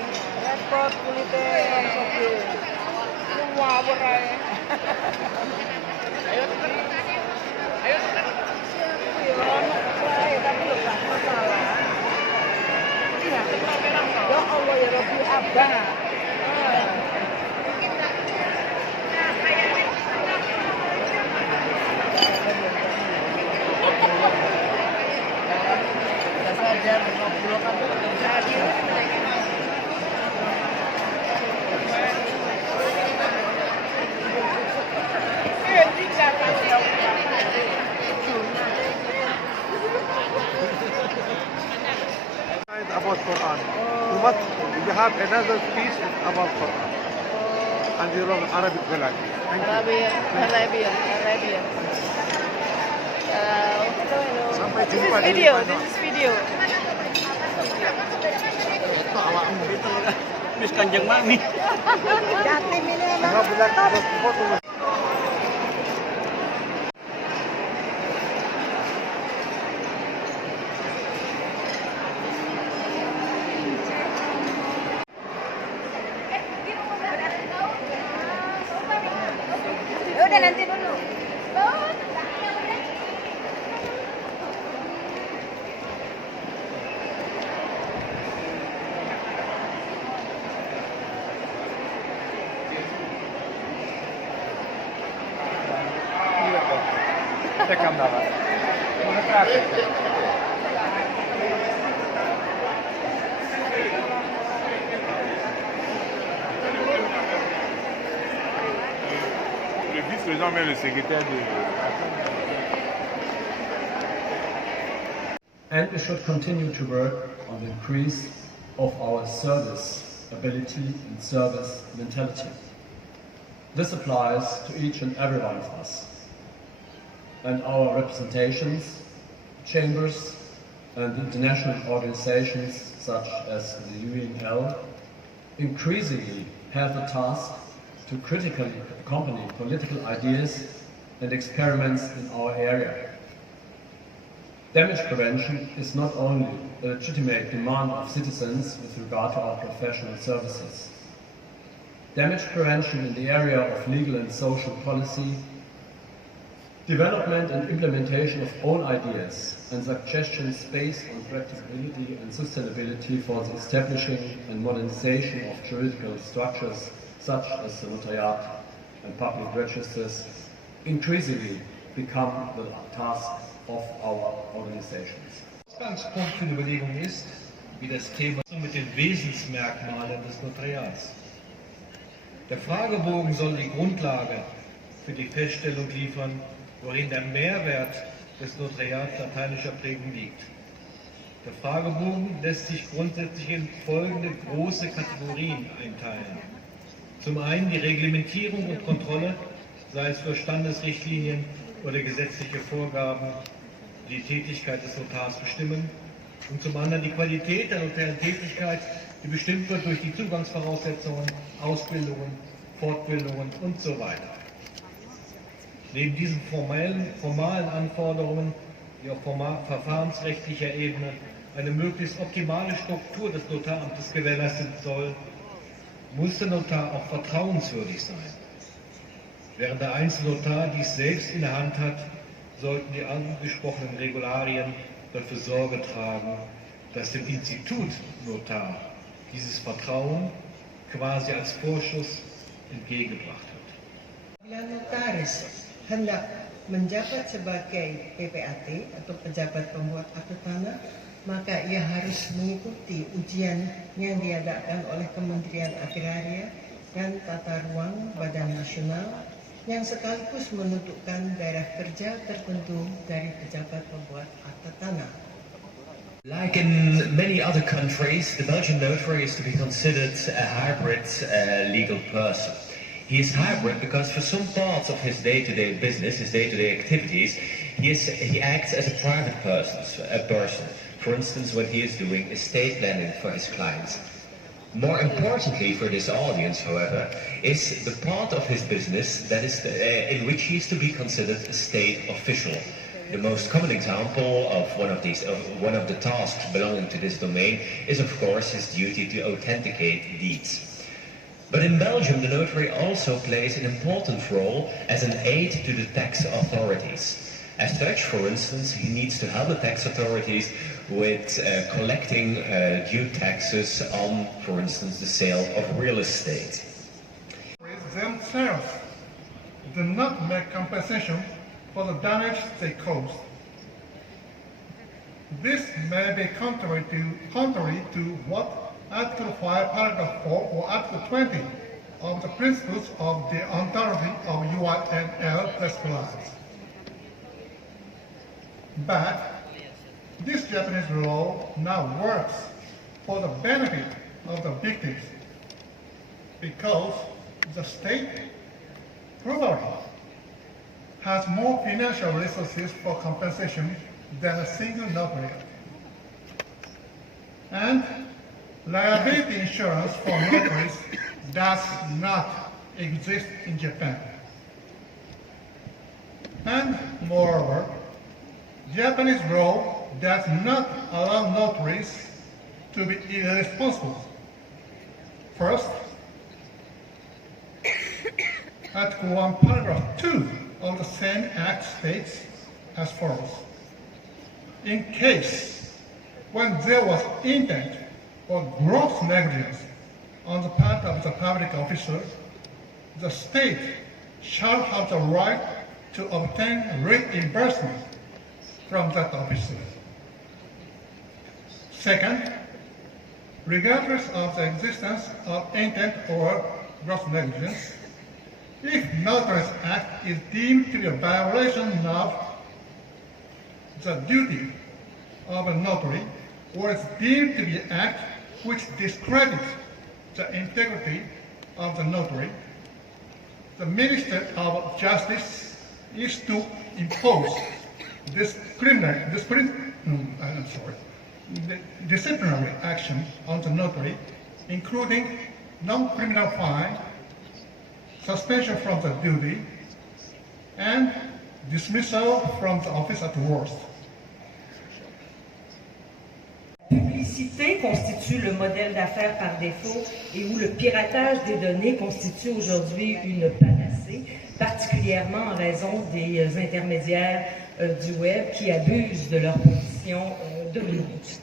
repot kulite kopi. Ngawur ae. Ayo tekan. Ayo tekan. Ya ono wae tapi lho gak masalah. Iya, ya Allah ya Rabbi Abah. About Quran. You have another speech about Quran. And you know Arabic language. Thank you. Arabian. Sampai jumpa This is video. Itu awakmu. Miss Kanjeng Mami. Yatim ini Enggak boleh foto. Udah nanti dulu. Tekam dalam. Le vice-président, mais le secrétaire de... And we should continue to work on the increase of our service ability and service mentality. This applies to each and every one of us. And our representations, chambers, and international organizations such as the UNL increasingly have the task to critically accompany political ideas and experiments in our area. Damage prevention is not only a legitimate demand of citizens with regard to our professional services. Damage prevention in the area of legal and social policy, development and implementation of own ideas and suggestions based on practicability and sustainability for the establishing and modernization of juridical structures such as the notariat and public registers increasingly become the task of our organizations. Ausgangspunkt für die Überlegung ist, wie das Thema mit den Wesensmerkmalen des Notariats. Der Fragebogen soll die Grundlage für die Feststellung liefern, worin der Mehrwert des Notariats lateinischer Prägung liegt. Der Fragebogen lässt sich grundsätzlich in folgende große Kategorien einteilen. Zum einen die Reglementierung und Kontrolle, sei es durch Standesrichtlinien oder gesetzliche Vorgaben, die die Tätigkeit des Notars bestimmen, und zum anderen die Qualität der notariellen Tätigkeit, die bestimmt wird durch die Zugangsvoraussetzungen, Ausbildungen, Fortbildungen und so weiter. Neben diesen formalen Anforderungen, die auf verfahrensrechtlicher Ebene eine möglichst optimale Struktur des Notaramtes gewährleisten soll, muss der Notar auch vertrauenswürdig sein. Während der Einzelnotar dies selbst in der Hand hat, sollten die angesprochenen Regularien dafür Sorge tragen, dass dem Institut Notar dieses Vertrauen quasi als Vorschuss entgegengebracht wird. Notaris hendak menjabat sebagai PPAT atau pejabat pembuat akte tanah, maka ia harus mengikuti ujian yang diadakan oleh Kementerian Agraria dan Tata Ruang Badan Nasional yang sekaligus menentukan daerah kerja tertentu dari pejabat pembuat akte tanah. Like in many other countries, the Belgian notary is to be considered a hybrid legal person. He is hybrid because for some parts of his day-to-day business, his day-to-day activities, he acts as a private person. For instance, when he is doing estate planning for his clients. More importantly for this audience, however, is the part of his business that is in which he is to be considered a state official. The most common example of one of the tasks belonging to this domain is, of course, his duty to authenticate deeds. But in Belgium, the notary also plays an important role as an aid to the tax authorities. As such, for instance, he needs to help the tax authorities with collecting due taxes on, for instance, the sale of real estate. Themselves do not make compensation for the damage they cause. This may be contrary to what Article 5, Paragraph 4 or Article 20 of the Principles of the Ontology of UINL prescribes. But this Japanese law now works for the benefit of the victims because the state probably has more financial resources for compensation than a single notary. And liability insurance for notaries does not exist in Japan. And moreover, Japanese law does not allow notaries to be irresponsible. First, Article 1, Paragraph 2 of the same Act states as follows. In case when there was intent or gross negligence on the part of the public officer, the state shall have the right to obtain reimbursement from that officer. Second, regardless of the existence of intent or gross negligence, if Notary's Act is deemed to be a violation of the duty of a notary, or is deemed to be an act which discredits the integrity of the notary, the Minister of Justice is to impose disciplinary action on the notary, including non-criminal fine, suspension from the duty, and dismissal from the office at worst. La publicité constitue le modèle d'affaires par défaut et où le piratage des données constitue aujourd'hui une panacée, particulièrement en raison des intermédiaires du web qui abusent de leur position dominante.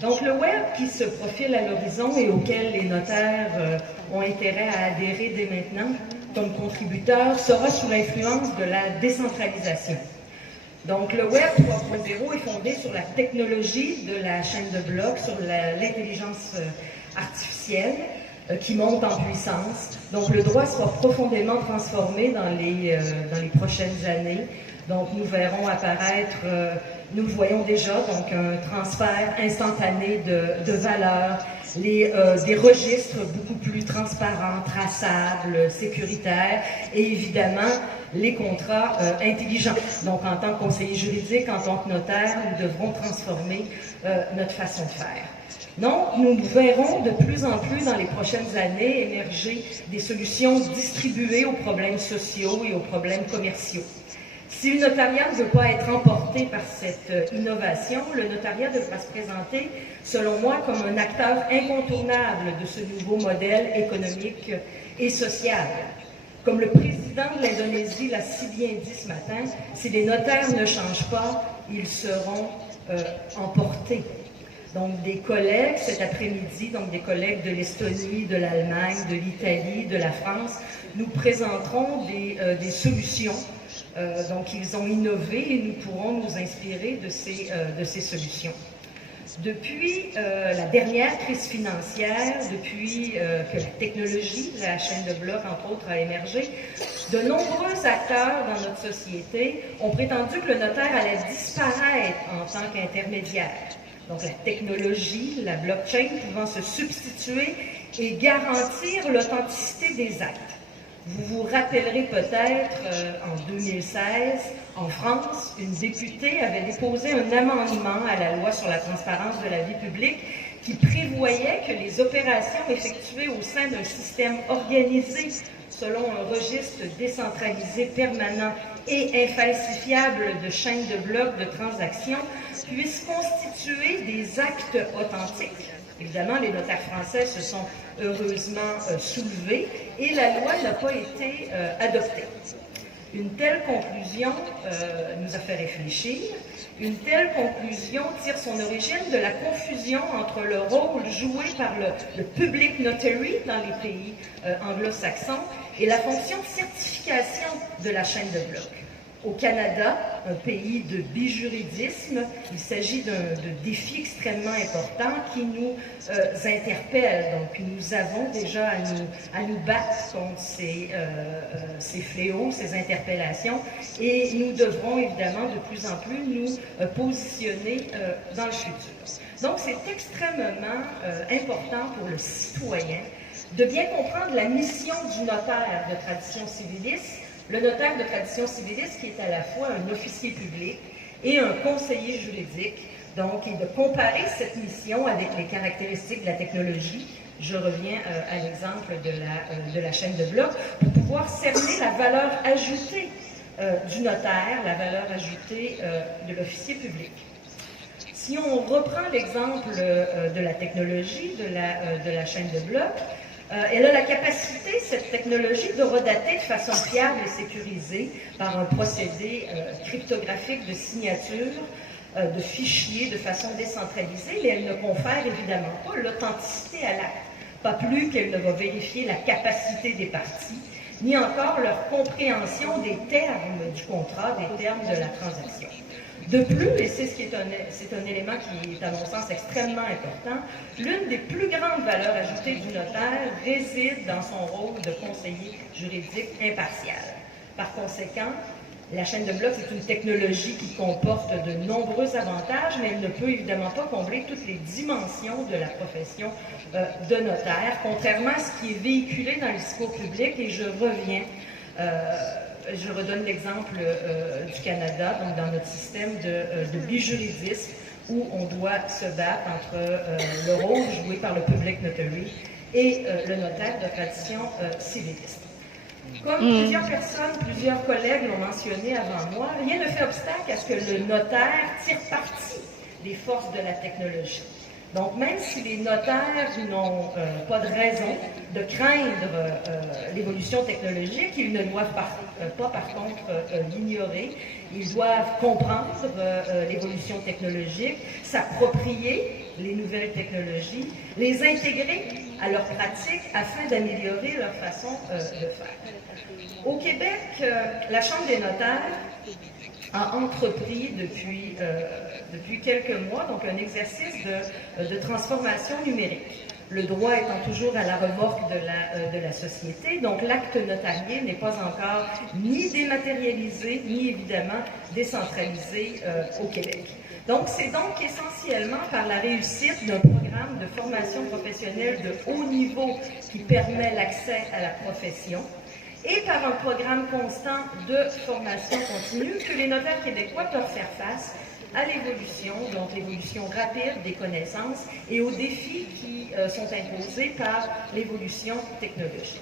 Donc le web qui se profile à l'horizon et auquel les notaires ont intérêt à adhérer dès maintenant comme contributeurs sera sous l'influence de la décentralisation. Donc le web 3.0 est fondé sur la technologie de la chaîne de blocs, sur l'intelligence artificielle qui monte en puissance. Donc le droit sera profondément transformé dans les prochaines années. Donc nous verrons apparaître, nous le voyons déjà, donc un transfert instantané de valeurs, des registres beaucoup plus transparents, traçables, sécuritaires et évidemment les contrats intelligents. Donc en tant que conseiller juridique, en tant que notaire, nous devrons transformer notre façon de faire. Donc, nous verrons de plus en plus dans les prochaines années émerger des solutions distribuées aux problèmes sociaux et aux problèmes commerciaux. Si le notariat ne veut pas être emporté par cette innovation, le notariat devra se présenter, selon moi, comme un acteur incontournable de ce nouveau modèle économique et social. Comme le président de l'Indonésie l'a si bien dit ce matin, si les notaires ne changent pas, ils seront emportés. Donc des collègues cet après-midi, donc des collègues de l'Estonie, de l'Allemagne, de l'Italie, de la France, nous présenteront des solutions. Donc ils ont innové et nous pourrons nous inspirer de ces solutions. Depuis la dernière crise financière, depuis que la technologie, la chaîne de blocs entre autres, a émergé, de nombreux acteurs dans notre société ont prétendu que le notaire allait disparaître en tant qu'intermédiaire. Donc la technologie, la blockchain pouvant se substituer et garantir l'authenticité des actes. Vous vous rappellerez peut-être, en 2016, en France, une députée avait déposé un amendement à la loi sur la transparence de la vie publique qui prévoyait que les opérations effectuées au sein d'un système organisé selon un registre décentralisé permanent et infalsifiable de chaînes de blocs de transactions puissent constituer des actes authentiques. Évidemment, les notaires français se sont heureusement soulevés et la loi n'a pas été adoptée. Une telle conclusion nous a fait réfléchir. Une telle conclusion tire son origine de la confusion entre le rôle joué par le public notary dans les pays anglo-saxons et la fonction de certification de la chaîne de blocs. Au Canada, un pays de bijuridisme, il s'agit d'un défi extrêmement important qui nous interpelle. Donc, nous avons déjà à nous battre contre ces fléaux, ces interpellations, et nous devrons évidemment de plus en plus nous positionner dans le futur. Donc, c'est extrêmement important pour le citoyen de bien comprendre la mission du notaire de tradition civiliste. Le notaire de tradition civiliste qui est à la fois un officier public et un conseiller juridique, donc, et de comparer cette mission avec les caractéristiques de la technologie. Je reviens à l'exemple de la chaîne de blocs pour pouvoir cerner la valeur ajoutée du notaire, la valeur ajoutée de l'officier public. Si on reprend l'exemple de la technologie, de la chaîne de blocs, elle a la capacité, cette technologie, de redater de façon fiable et sécurisée par un procédé cryptographique de signature de fichiers de façon décentralisée, mais elle ne confère évidemment pas l'authenticité à l'acte, pas plus qu'elle ne va vérifier la capacité des parties, ni encore leur compréhension des termes du contrat, des termes de la transaction. De plus, et c'est un élément qui est à mon sens extrêmement important, l'une des plus grandes valeurs ajoutées du notaire réside dans son rôle de conseiller juridique impartial. Par conséquent, la chaîne de blocs est une technologie qui comporte de nombreux avantages, mais elle ne peut évidemment pas combler toutes les dimensions de la profession de notaire, contrairement à ce qui est véhiculé dans le discours public, et je reviens je redonne l'exemple du Canada, donc dans notre système de bijuridisme, où on doit se battre entre le rôle joué par le public notary et le notaire de tradition civiliste. Comme plusieurs personnes, plusieurs collègues l'ont mentionné avant moi, rien ne fait obstacle à ce que le notaire tire parti des forces de la technologie. Donc, même si les notaires n'ont pas de raison de craindre l'évolution technologique, ils ne doivent pas par contre, l'ignorer. Ils doivent comprendre l'évolution technologique, s'approprier les nouvelles technologies, les intégrer à leur pratique afin d'améliorer leur façon de faire. Au Québec, la Chambre des notaires a entrepris depuis quelques mois donc un exercice de transformation numérique. Le droit étant toujours à la remorque de la société, donc l'acte notarié n'est pas encore ni dématérialisé, ni évidemment décentralisé au Québec. Donc c'est donc essentiellement par la réussite d'un programme de formation professionnelle de haut niveau qui permet l'accès à la profession, et par un programme constant de formation continue que les notaires québécois peuvent faire face à l'évolution, donc l'évolution rapide des connaissances et aux défis qui sont imposés par l'évolution technologique.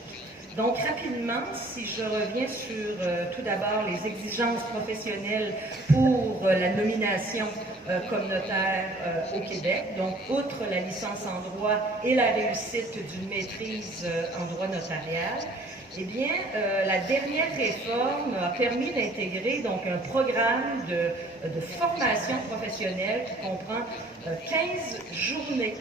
Donc rapidement, si je reviens sur tout d'abord les exigences professionnelles pour la nomination comme notaire au Québec, donc outre la licence en droit et la réussite d'une maîtrise en droit notarial, eh bien, la dernière réforme a permis d'intégrer donc un programme de formation professionnelle qui comprend 15 journées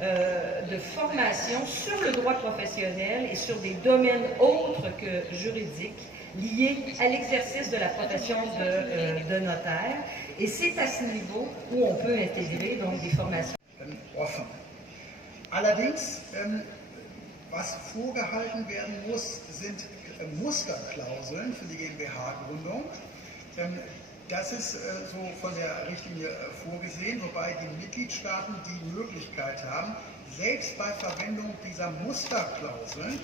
de formation sur le droit professionnel et sur des domaines autres que juridiques liés à l'exercice de la profession de notaire. Et c'est à ce niveau où on peut intégrer donc des formations. Offen. Allerdings, was vorgehalten werden muss, sind Musterklauseln für die GmbH-Gründung. Das ist so von der Richtlinie vorgesehen, wobei die Mitgliedstaaten die Möglichkeit haben, selbst bei Verwendung dieser Musterklauseln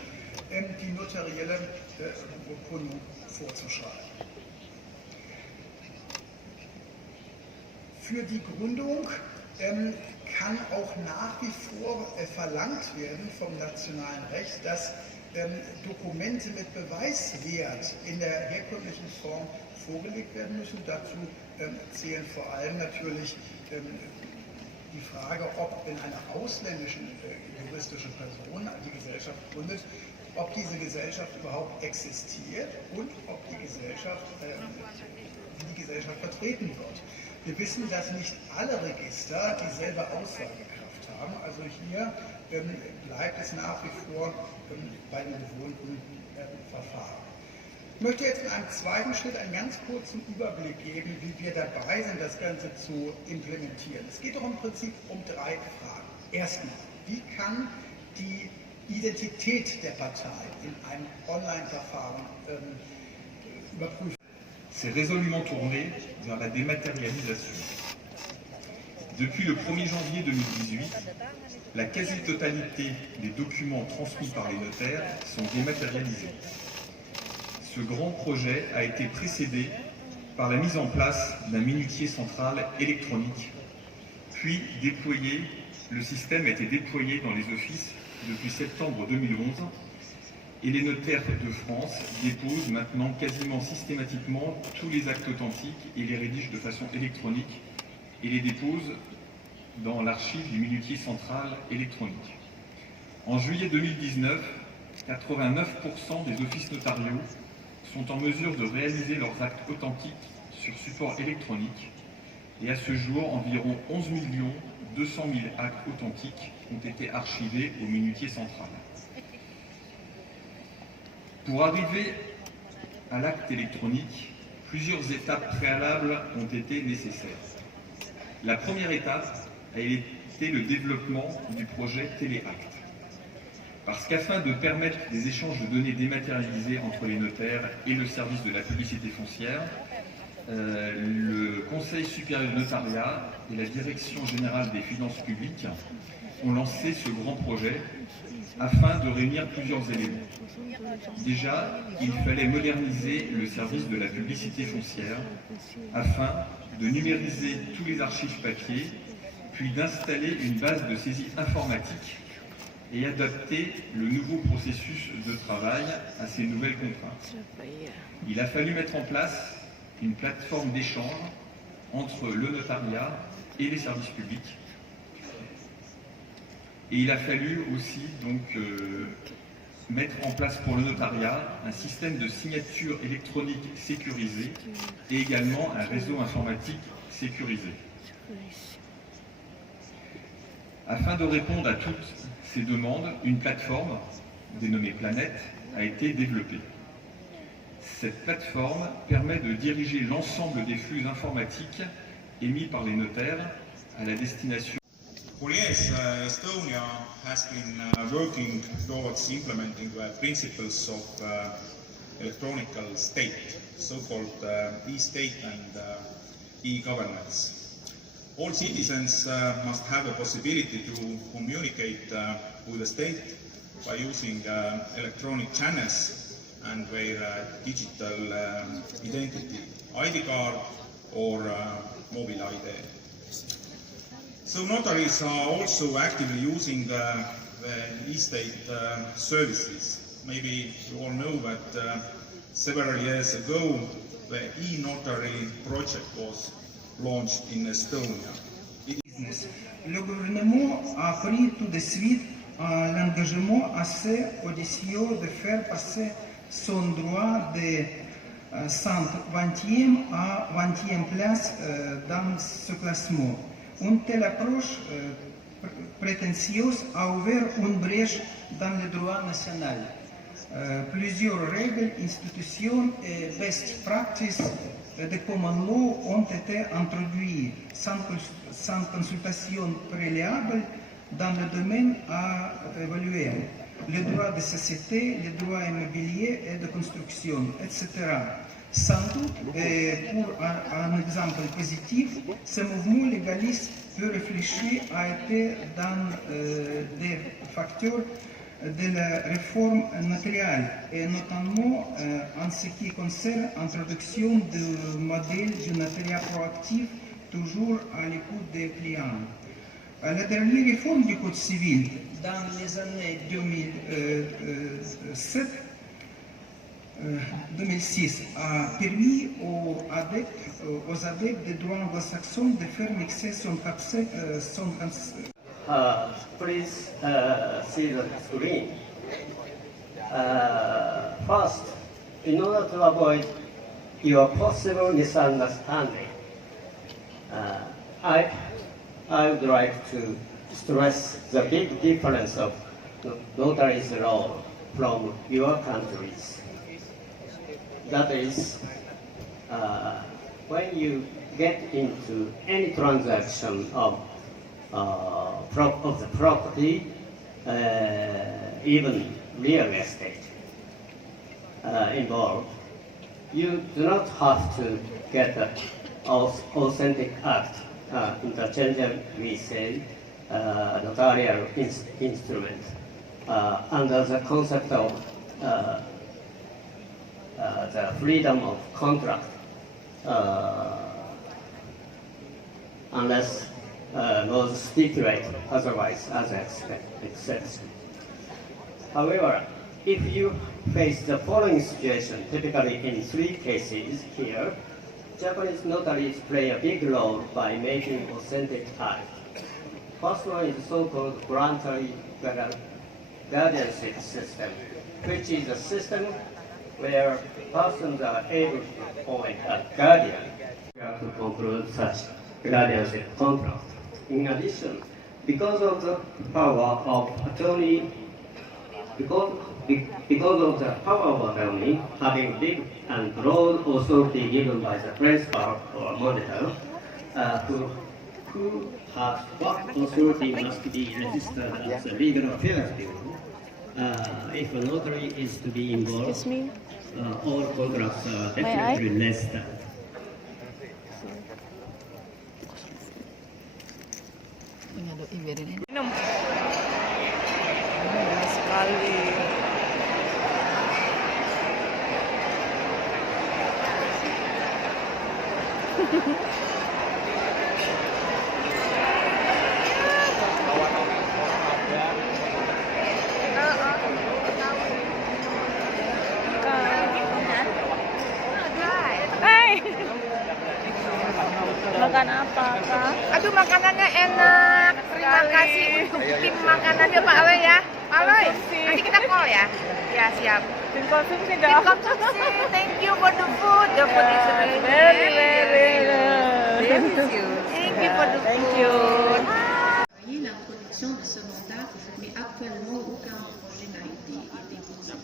die notarielle Urkundung vorzuschreiben. Für die Gründung kann auch nach wie vor verlangt werden vom nationalen Recht, dass Dokumente mit Beweiswert in der herkömmlichen Form vorgelegt werden müssen. Dazu zählen vor allem natürlich die Frage, ob wenn eine ausländische juristische Person die Gesellschaft gründet, ob diese Gesellschaft überhaupt existiert und ob die Gesellschaft, wie die Gesellschaft vertreten wird. Wir wissen, dass nicht alle Register dieselbe Aussagekraft haben. Also hier bleibt es nach wie vor bei den gewohnten Verfahren. Ich möchte jetzt in einem zweiten Schritt einen ganz kurzen Überblick geben, wie wir dabei sind, das Ganze zu implementieren. Es geht doch im Prinzip um drei Fragen. Erstmal, wie kann die Identität der Partei in einem Online-Verfahren überprüft werden? C'est résolument tourné vers la dématérialisation. Depuis le 1er janvier 2018, la quasi-totalité des documents transmis par les notaires sont dématérialisés. Ce grand projet a été précédé par la mise en place d'un minutier central électronique, puis déployé, le système a été déployé dans les offices depuis septembre 2011 et les notaires de France déposent maintenant quasiment systématiquement tous les actes authentiques et les rédigent de façon électronique et les déposent dans l'archive du minutier central électronique. En juillet 2019, 89% des offices notariaux sont en mesure de réaliser leurs actes authentiques sur support électronique et à ce jour, environ 11 200 000 actes authentiques ont été archivés au minutier central. Pour arriver à l'acte électronique, plusieurs étapes préalables ont été nécessaires. La première étape a été le développement du projet Téléacte. Parce qu'afin de permettre des échanges de données dématérialisés entre les notaires et le service de la publicité foncière, le Conseil supérieur du notariat et la Direction générale des finances publiques ont lancé ce grand projet afin de réunir plusieurs éléments. Déjà, il fallait moderniser le service de la publicité foncière afin de numériser tous les archives papier, puis d'installer une base de saisie informatique et adapter le nouveau processus de travail à ces nouvelles contraintes. Il a fallu mettre en place une plateforme d'échange entre le notariat et les services publics. Et il a fallu aussi donc mettre en place pour le notariat un système de signature électronique sécurisé et également un réseau informatique sécurisé. Afin de répondre à toutes ces demandes, une plateforme dénommée Planète a été développée. Cette plateforme permet de diriger l'ensemble des flux informatiques émis par les notaires à la destination. For years, Estonia has been working towards implementing the principles of electronical state, so-called e-state and e-governance. All citizens must have a possibility to communicate with the state by using electronic channels and their digital identity, ID card or mobile ID. So notaries are also actively using the e-state services. Maybe you all know that several years ago the e-notary project was launched in Estonia. Le gouvernement a pris tout de suite l'engagement assez audacieux de faire passer son droit de 120e à 20e place dans ce classement. Une telle approche prétentieuse a ouvert une brèche dans le droit national. Plusieurs règles, institutions et best practices de common law ont été introduites sans consultation préalable dans le domaine à évaluer. Le droit de société, le droit immobilier et de construction, etc. Sans doute, pour un exemple positif, ce mouvement légaliste peu réfléchi a été dans des facteurs de la réforme notariale et notamment en ce qui concerne l'introduction du modèle du notariat proactif toujours à l'écoute des clients. À la dernière réforme du Code civil, dans les années 2007, 2006 a permis aux adeptes des droits anglo-saxons de faire mixer son concept. Please see the screen. First, in order to avoid your possible misunderstanding, I would like to stress the big difference of notary's role from your countries. That is, when you get into any transaction of the property, even real estate involved, you do not have to get an authentic act, interchangeably we say, notarial instrument, under the concept of the freedom of contract, unless laws stipulate otherwise as exception. However, if you face the following situation, typically in 3 cases here, Japanese notaries play a big role by making authentic acts. First one is the so-called voluntary guardianship system, which is a system where persons are able to appoint a guardian to conclude such guardianship contract. In addition, because of the power of attorney, because of the power of attorney having big and broad authority given by the principal or monitor, who has what authority must be registered as a legal affairs bureau. If a notary is to be involved, all contracts are definitely less than. Minum. Sekali. Makan apa, Kak? Aduh, makanannya enak. Terima kasih untuk tim makanannya Pak Aloy ya. Pak Aloy, nanti kita call ya. Ya, siap. Tim konsumsi Tim dong. konsumsi. Thank you for the food. The food is very delicious. Thank you for the food. Thank you. La production de ce mandat, mais actuellement aucun projet n'a été déposé.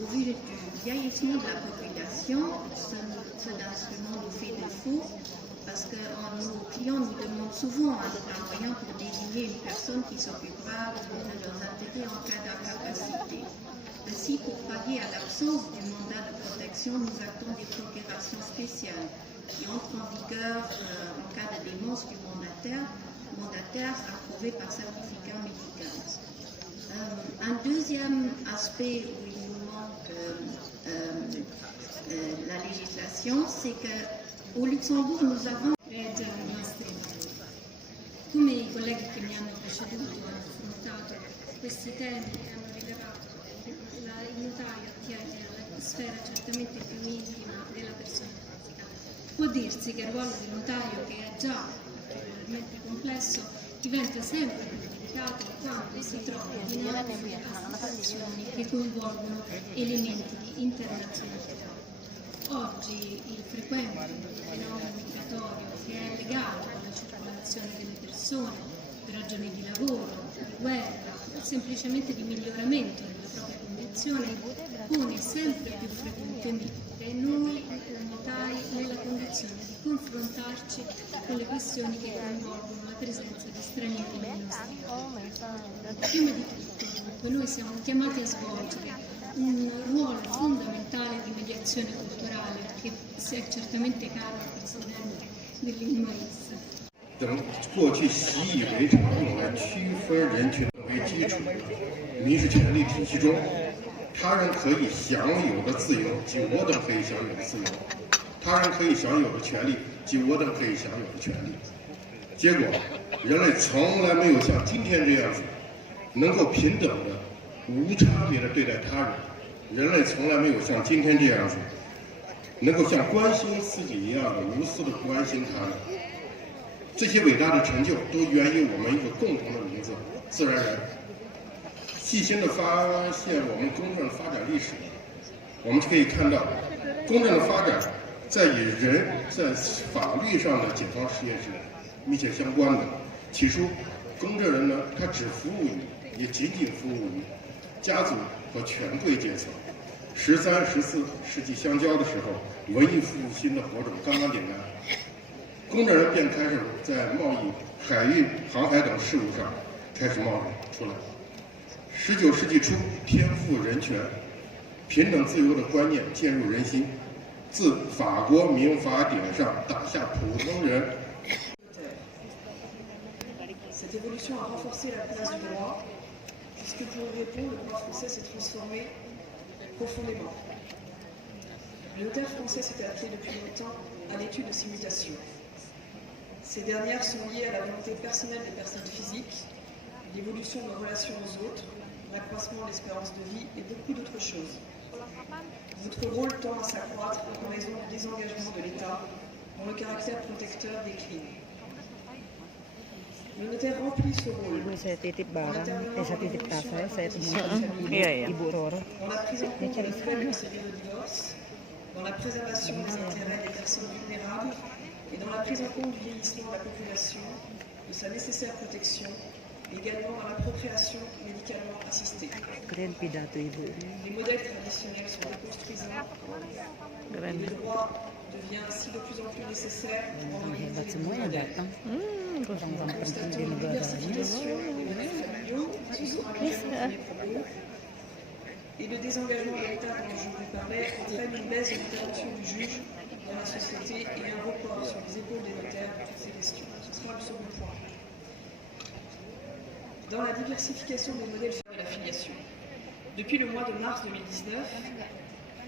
Au vu du vieillissement de la population, cet instrument nous fait défaut parce que nos clients nous demandent souvent un moyen pour désigner une personne qui s'occupera de leurs intérêts en cas d'incapacité. Ainsi, pour pallier à l'absence du mandat de protection, nous actons des procurations spéciales qui entrent en vigueur en cas de démence du mandataire approuvé par certificat médical. Un deuxième aspect où il nous manque la législation, c'est qu'au Luxembourg, nous avons... Come i colleghi che mi hanno preceduto hanno affrontato questi temi e hanno rilevato che il notario attiene alla sfera certamente più intima della persona fisica. Può dirsi che il ruolo del notario, che è già particolarmente complesso, diventa sempre più delicato quando si trova dinanzi a situazioni che coinvolgono elementi di internazionalità. Oggi il frequente fenomeno migratorio che è legato alla circolazione delle persone per ragioni di lavoro, di guerra o semplicemente di miglioramento della propria condizione pone sempre più frequentemente noi notai nella condizione di confrontarci con le questioni che coinvolgono la presenza di stranieri nei nostri paesi. Prima di tutto, dunque, noi siamo chiamati a svolgere un ruolo fondamentale di mediazione culturale che è certamente caro al Presidente dell'Inmoris. 等过去习以为常的区分人群为基础民事权利体系中，他人可以享有的自由及我等可以享有的自由，他人可以享有的权利及我等可以享有的权利。结果人类从来没有像今天这样子能够平等的、无差别的对待他人。人类从来没有像今天这样子能够像关心自己一样的无私的关心他人。这些伟大的成就都源于我们一个共同的名字——自然人。细心的发现我们公正的发展历史，我们就可以看到，公正的发展在与人在法律上的解放事业是密切相关的。起初，公证人呢，他只服务于，也仅仅服务于家族和权贵阶层。13、14世纪相交的时候，文艺复兴的火种刚刚点燃，公证人便开始在贸易、海运、航海等事务上开始冒出来。19世纪初，天赋人权、平等自由的观念渐入人心，自法国民法典上打下普通人。Cette évolution a renforcé la place du droit, puisque pour y répondre, le droit français s'est transformé profondément. Le notaire français s'était appelé depuis longtemps à l'étude de ces mutations. Ces dernières sont liées à la volonté personnelle des personnes physiques, l'évolution de nos relations aux autres, l'accroissement de l'espérance de vie et beaucoup d'autres choses. Votre rôle tend à s'accroître en raison du désengagement de l'État, dont le caractère protecteur décline. Le notaire remplit ce rôle Saya titip barang, saya titip tas saya temukan Ibu Roro. dans la prise en compte des nouvelles procédures de divorce, dans la préservation des intérêts des personnes vulnérables et dans la prise en compte du vieillissement de la population, de sa nécessaire protection, et également dans la procréation médicalement assistée. Les modèles traditionnels sont déconstruisants et le droit devient ainsi de plus en plus nécessaire pour en organiser de nouveaux modèles. Constatons une diversification des modèles familiaux, ce sont un des propos, et le désengagement de l'État dont je vous parlais entraîne une baisse de l'intervention du juge dans la société et un report sur les épaules des notaires de toutes ces questions. Ce sera le second point. Dans la diversification des modèles de la filiation. Depuis le mois de mars 2019,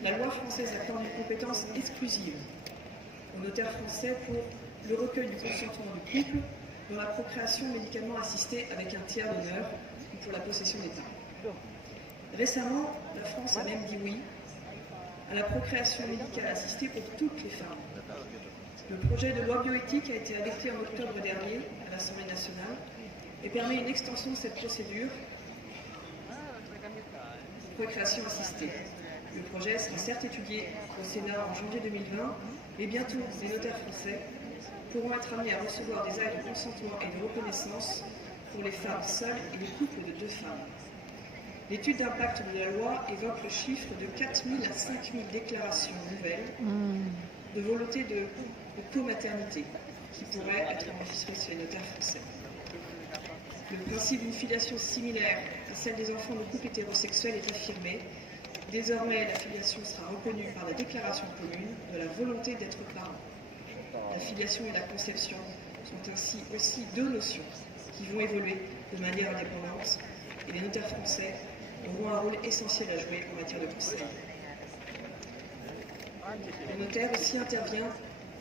la loi française accorde une compétence exclusive aux notaires français pour le recueil du consentement du couple dans la procréation médicalement assistée avec un tiers d'honneur ou pour la possession d'État. Récemment, la France a même dit oui à la procréation médicale assistée pour toutes les femmes. Le projet de loi bioéthique a été adopté en octobre dernier à l'Assemblée nationale et permet une extension de cette procédure de procréation assistée. Le projet sera certes étudié au Sénat en janvier 2020, mais bientôt les notaires français pourront être amenés à recevoir des actes de consentement et de reconnaissance pour les femmes seules et les couples de 2 femmes. L'étude d'impact de la loi évoque le chiffre de 4 000 à 5 000 déclarations nouvelles de volonté de comaternité qui pourraient être enregistrées chez les notaires français. Le principe d'une filiation similaire à celle des enfants de couples hétérosexuels est affirmé. Désormais, la filiation sera reconnue par la déclaration commune de la volonté d'être parent. La filiation et la conception sont ainsi aussi 2 notions qui vont évoluer de manière indépendante et les notaires français auront un rôle essentiel à jouer en matière de conseil. Le notaire aussi intervient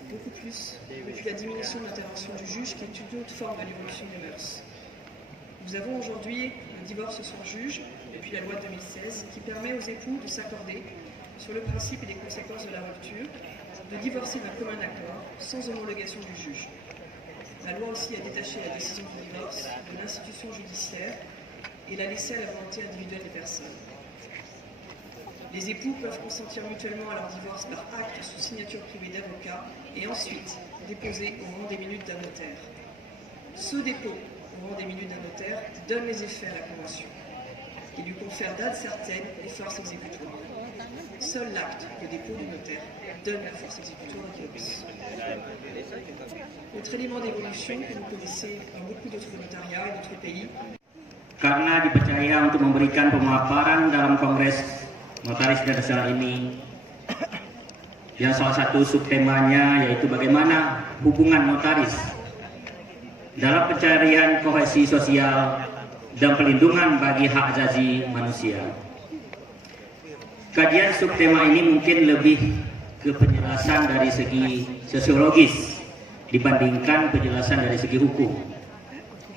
beaucoup plus depuis la diminution de l'intervention du juge qui est une autre forme de l'évolution des mœurs. Nous avons aujourd'hui le divorce sans juge, depuis la loi de 2016, qui permet aux époux de s'accorder sur le principe et les conséquences de la rupture, de divorcer d'un commun accord, sans homologation du juge. La loi aussi a détaché la décision du divorce de l'institution judiciaire et l'a laissée à la volonté individuelle des personnes. Les époux peuvent consentir mutuellement à leur divorce par acte sous signature privée d'avocat et ensuite déposer au rang des minutes d'un notaire. Ce dépôt au rang des minutes d'un notaire donne les effets à la convention et lui confère date certaine les forces exécutoires. Seul l'acte de dépôt du notaire donne la force exécutoire au divorce. Autre élément d'évolution que vous connaissez dans beaucoup d'autres notariats et d'autres pays. Karena dipercaya untuk memberikan pemaparan dalam Kongres Notaris Internasional ini, yang salah satu subtemanya yaitu bagaimana hubungan notaris dalam pencarian kohesi sosial dan pelindungan bagi hak asasi manusia. Kajian subtema ini mungkin lebih ke penjelasan dari segi sosiologis dibandingkan penjelasan dari segi hukum.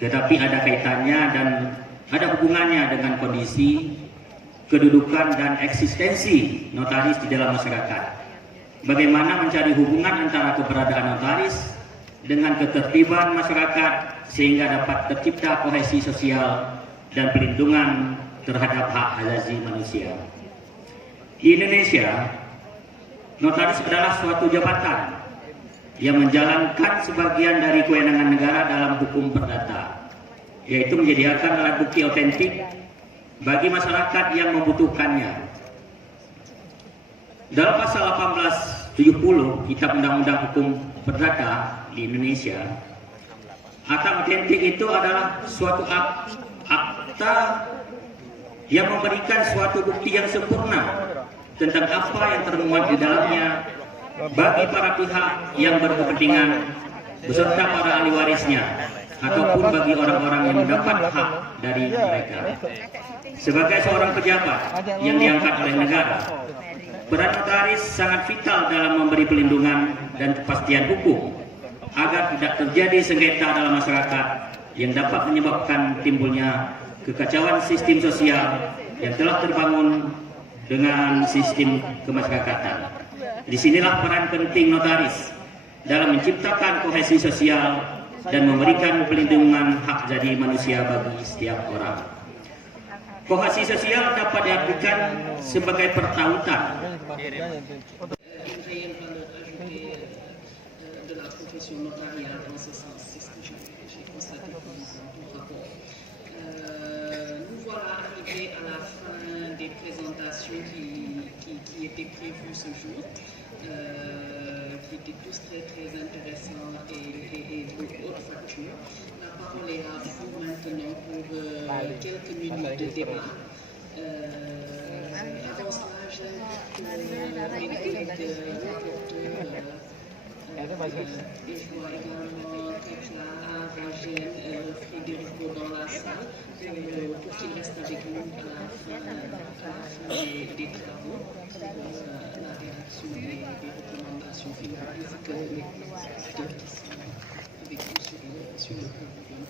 tetapi ada kaitannya dan ada hubungannya dengan kondisi, kedudukan dan eksistensi notaris di dalam masyarakat. Bagaimana mencari hubungan antara keberadaan notaris dengan ketertiban masyarakat sehingga dapat tercipta kohesi sosial dan pelindungan terhadap hak asasi manusia. Di Indonesia, notaris adalah suatu jabatan yang menjalankan sebagian dari kewenangan negara dalam hukum perdata, yaitu menyediakan alat bukti otentik bagi masyarakat yang membutuhkannya. Dalam pasal 1870 Kitab Undang-Undang Hukum Perdata di Indonesia, akta otentik itu adalah suatu akta yang memberikan suatu bukti yang sempurna tentang apa yang termuat di dalamnya bagi para pihak yang berkepentingan beserta para ahli warisnya ataupun bagi orang-orang yang mendapat hak dari mereka. Sebagai seorang pejabat yang diangkat oleh negara, peran notaris sangat vital dalam memberi pelindungan dan kepastian hukum agar tidak terjadi sengketa dalam masyarakat yang dapat menyebabkan timbulnya kekacauan sistem sosial yang telah terbangun dengan sistem kemasyarakatan. Disinilah peran penting notaris dalam menciptakan kohesi sosial dan memberikan pelindungan hak jadi manusia bagi setiap orang. Kohesi sosial dapat diartikan sebagai pertautan. Nous voilà arrivés à la fin des présentations qui étaient prévues ce jour, qui étaient tous très intéressants et haute facture. La parole est à vous maintenant pour quelques minutes de débat. Avant cela, j'invite mes collègues rapporteurs et je vois également Tekla, Ragel, Frédérico dans la salle pour qu'ils restent avec nous à la fin des travaux pour la rédaction des recommandations finales ainsi que les visiteurs qui sont avec nous sur le podium.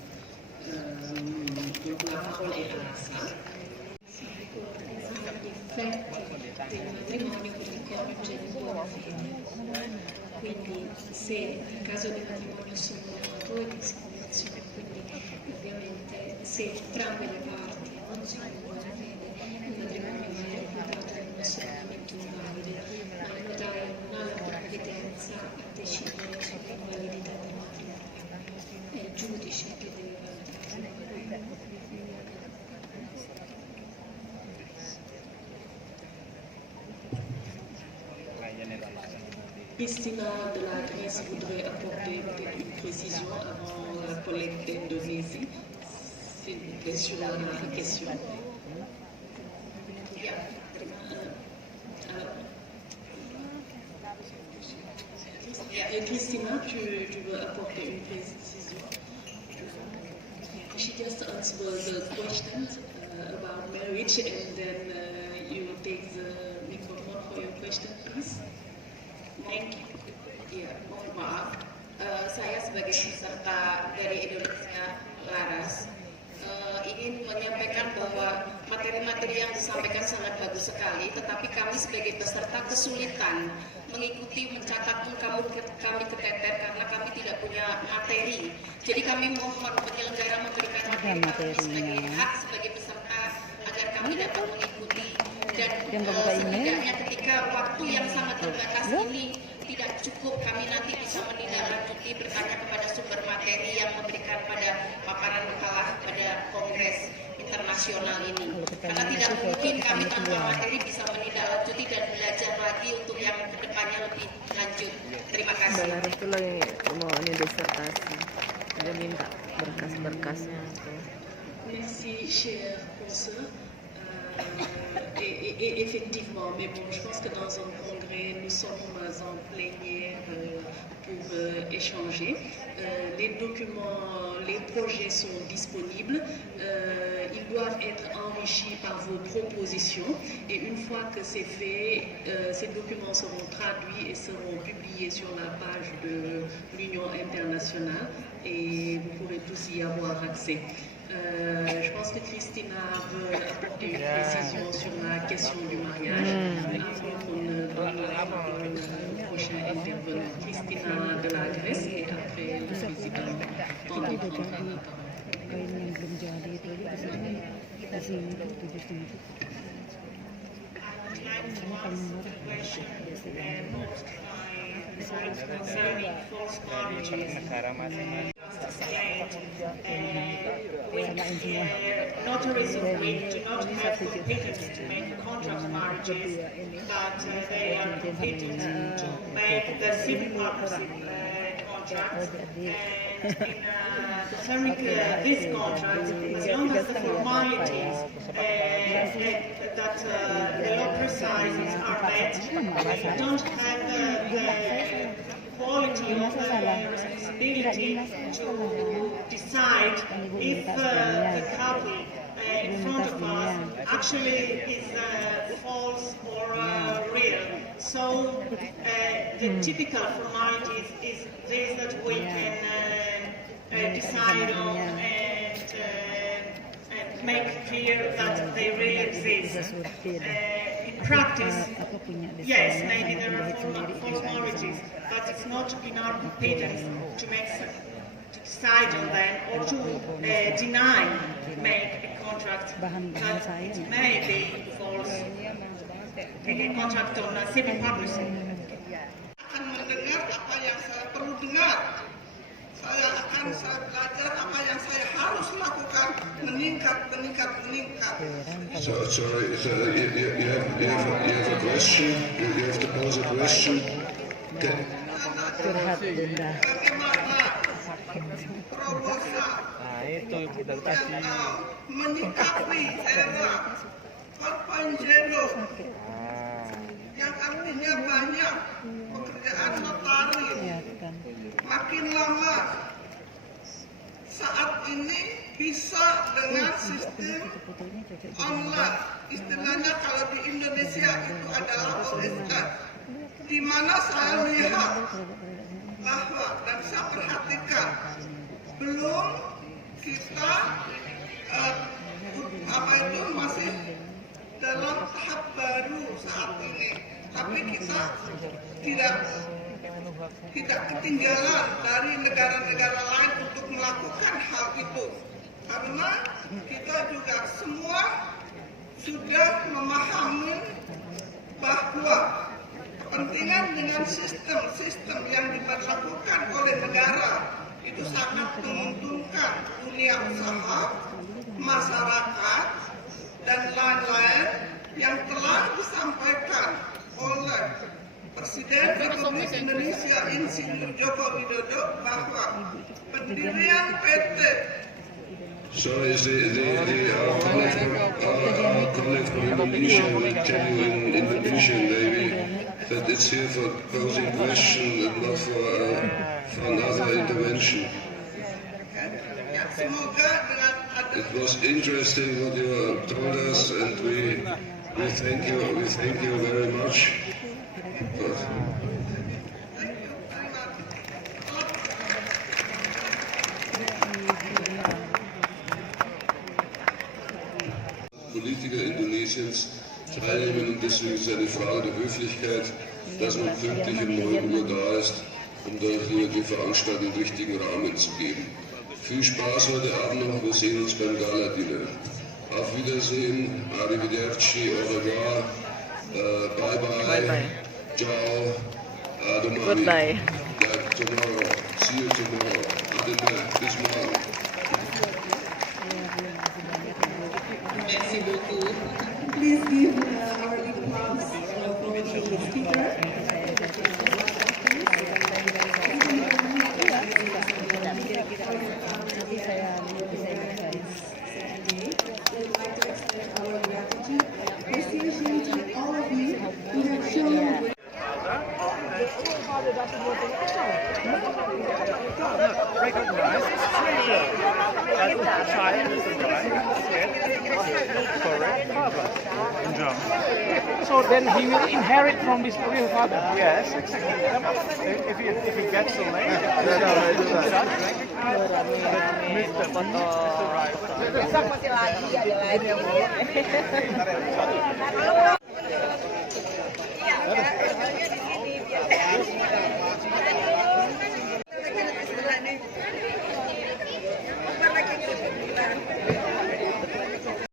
Donc la parole est à la salle. Quindi se in caso di matrimonio sono donatori di discriminazione, quindi ovviamente se entrambe le parti non sono in buona fede, il matrimonio è reputato non solamente invalide, ma il notaio non ha la competenza a decidere sull'invalidità del matrimonio, è il giudice che deve valutare. Christina de la Grèce voudrait apporter peut-être une précision avant la collègue d'Indonésie, s'il vous plaît, sur la question. Christina, tu veux apporter une précision? She just answered the question about marriage and then you will take the microphone for your question, please. Ya, mohon maaf, saya sebagai peserta dari Indonesia Laras ingin menyampaikan bahwa materi-materi yang disampaikan sangat bagus sekali, tetapi kami sebagai peserta kesulitan mengikuti, mencatat pun kami keteter karena kami tidak punya materi. Jadi kami mohon penyelenggara memberikan materi sebagai hak sebagai peserta agar kami dapat mengikuti dan setidaknya ketika waktu yang sangat terbatas ini tidak cukup, kami nanti bisa menindaklanjuti bertanya kepada sumber materi yang memberikan pada paparan makalah pada Kongres Internasional ini. Karena tidak mungkin kami tanpa materi bisa menindaklanjuti dan belajar lagi untuk yang kedepannya lebih lanjut. Terima kasih. Itulah yang mau ini disertasi. Dia minta berkas-berkasnya. Merci, chers consoeurs. Et effectivement, mais bon, je pense que dans un congrès, nous sommes en plénière pour échanger. Les documents, les projets sont disponibles. Ils doivent être enrichis par vos propositions. Et une fois que c'est fait, ces documents seront traduits et seront publiés sur la page de l'Union internationale. Et vous pourrez tous y avoir accès. Je pense que Christina veut apporter une précision sur la question du mariage avant qu'on ne donne la parole au prochain intervenant. Christina de la Grèce et après le président Tony prendra la Notaries of which do not have competence to make contract marriages, but they are competent to make the civil partnership contracts. And in this contract, as long as the formalities that the law precises are met, you don't have the quality of the responsibility to decide if the couple in front of us actually is false or real. So the typical formalities is this that we can decide on and make clear that they really exist. In practice, yes, maybe there are false marriages, but it's not in our competence to decide on them or to deny make a contract that it may be false, a contract on a civil partnership. Akan mendengar apa yang saya perlu dengar. Saya belajar apa yang saya harus lakukan, meningkat. Sorry, you have a question? You have to pose a question? Okay. Menyikapi era perpanjero yang artinya banyak pekerjaan notaris makin lama saat ini bisa dengan sistem online, istilahnya kalau di Indonesia itu adalah OSK, di mana saya lihat bahwa dan saya perhatikan belum kita masih dalam tahap baru saat ini, tapi kita tidak ketinggalan dari negara-negara lain untuk melakukan hal itu, karena kita juga semua sudah memahami bahwa kepentingan dengan sistem yang diberlakukan oleh negara itu sangat menguntungkan dunia usaha, masyarakat, dan lain-lain yang telah disampaikan oleh Presiden Republik Indonesia Insinyur Joko Widodo bahwa pendirian PT. Sorry, our colleague from Indonesia will tell you in Indonesian maybe that it's here for posing question and not for another intervention. It was interesting what you told us, and we thank you very much. Politiker Indonesiens teilnehmen, und deswegen ist eine Frage der Höflichkeit, dass man pünktlich um 9 Uhr da ist, um dort die Veranstaltung den richtigen Rahmen zu geben. Viel Spaß heute Abend noch, wir sehen uns beim Gala-Dinner. Auf Wiedersehen, arrivederci, au revoir, bye-bye, ciao, domani. Goodbye. Tomorrow, see you tomorrow, bis morgen. Merci beaucoup. Please give our applause for the speaker. We'd like to extend our gratitude child is the guy correct father in German. So then he will inherit from his real father. Yes, exactly. If he gets the name, Besok masih lagi ada lain yang mau.